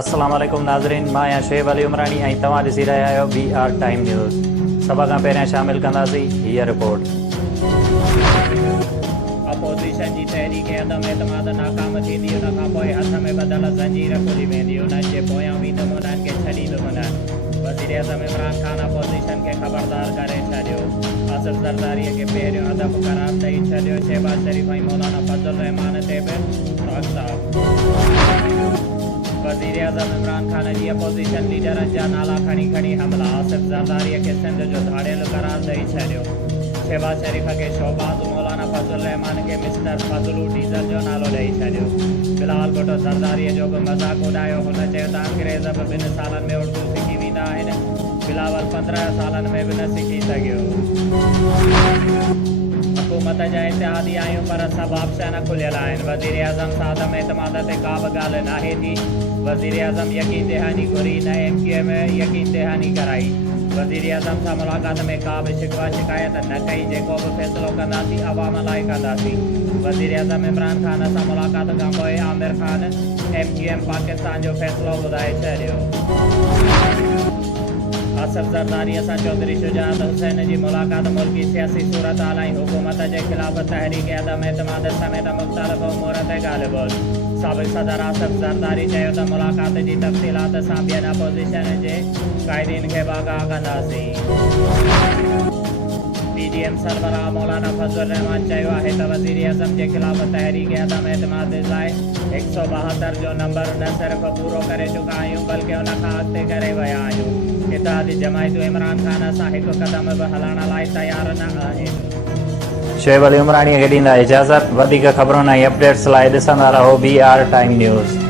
अस्सलाम वालेकुम नाज़रीन, मां आहियां शुएब अली उमरानी ऐं तव्हां ॾिसी रहिया आहियो BR टाइम न्यूज़। सभ खां पहिरियां शामिल कंदासीं हीअ रिपोर्ट। अपोज़िशन जी तहरीक अदम एतमाद नाकाम थींदी, उन खां पोइ हथ में ॿधल ज़ंजीर खुली वेंदी, उन्हनि जे पोयां वेंदुमि, उन्हनि खे छॾींदुमि न। वज़ीर आज़म इमरान ख़ान अपोज़िशन खे ख़बरदार करे छॾियो। आसिफ ज़रदारीअ खे पहिरियों अदब क़रार ॾेई छॾियो। शहबाज़ शरीफ़ ऐं मौलाना फज़ल रहमान ते बि वज़ीर आज़म इमरान ख़ान जी अपोज़िशन लीडरनि जा नाला खणी हमला। आसिफ ज़रदारीअ खे सिंध जो धाड़ियल क़रार ॾेई छॾियो। शहबाज़ शरीफ़ खे शोबाज़, मौलाना फज़ल रहमान खे मिस्टर फज़लू डीज़ल जो नालो ॾेई छॾियो। बिलावल भुट्टो ज़रदारीअ जो बि मज़ाक़ उॾायो। हुन चयो त अंग्रेज़ बि 2 सालनि में उर्दू सिखी वेंदा आहिनि, बिलावल 15 सालनि में बि न सिखी सघियो। हुकूमत जा इतिहादी आहियूं पर सभु ऑप्शन खुलियल आहिनि। वज़ीर आज़म सां अदम एतमाद ते का बि ॻाल्हि नाहे थी। वज़ीर आज़म यकीन दहानी घुरी, न MQ में यकीन दहानी कराई। वज़ीर आज़म सां मुलाक़ात में का बि शिकवा शिकायत न कई। जेको बि फ़ैसिलो कंदासीं अवाम लाइ कंदासीं। वज़ीर आज़म इमरान ख़ान सां मुलाक़ात खां पोइ आमिर ख़ान MQM पाकिस्तान जो फ़ैसिलो ॿुधाए छॾियो। आसिफ ज़रदारीअ सां चौधरी शुजात हुसैन जी मुलाक़ात मुल्की सियासी सूरत हाल ऐं हुकूमत जे ख़िलाफ़ तहरीक अदम एतमाद समेत मुख़्तलिफ़ उमूर ते ॻाल्हि ॿोल। साबिक़ सदर आसिफ ज़रदारी चयो त मुलाक़ात जी तफ़सीलात सां ॿियनि अपोज़िशन जे क़ाइदीन खे बि आगाह कंदासीं। PDM सरबराह मौलाना फज़ल रहमान चयो आहे त वज़ीर आज़म जे ख़िलाफ़ तहरीक अदम एतमाद लाइ 172 जो नंबर न सिर्फ़ पूरो करे चुका आहियूं, बल्कि उन खां अॻिते करे विया आहियूं। इत्तेहादी जमायतूं इमरान ख़ान सां हिकु क़दम बि हलण लाइ तयारु न आहिनि। शुएब अली उमरानीअ खे ॾींदा इजाज़त। वधीक ख़बरुनि ऐं अपडेट्स लाइ ॾिसंदा रहो BR टाइम न्यूज़।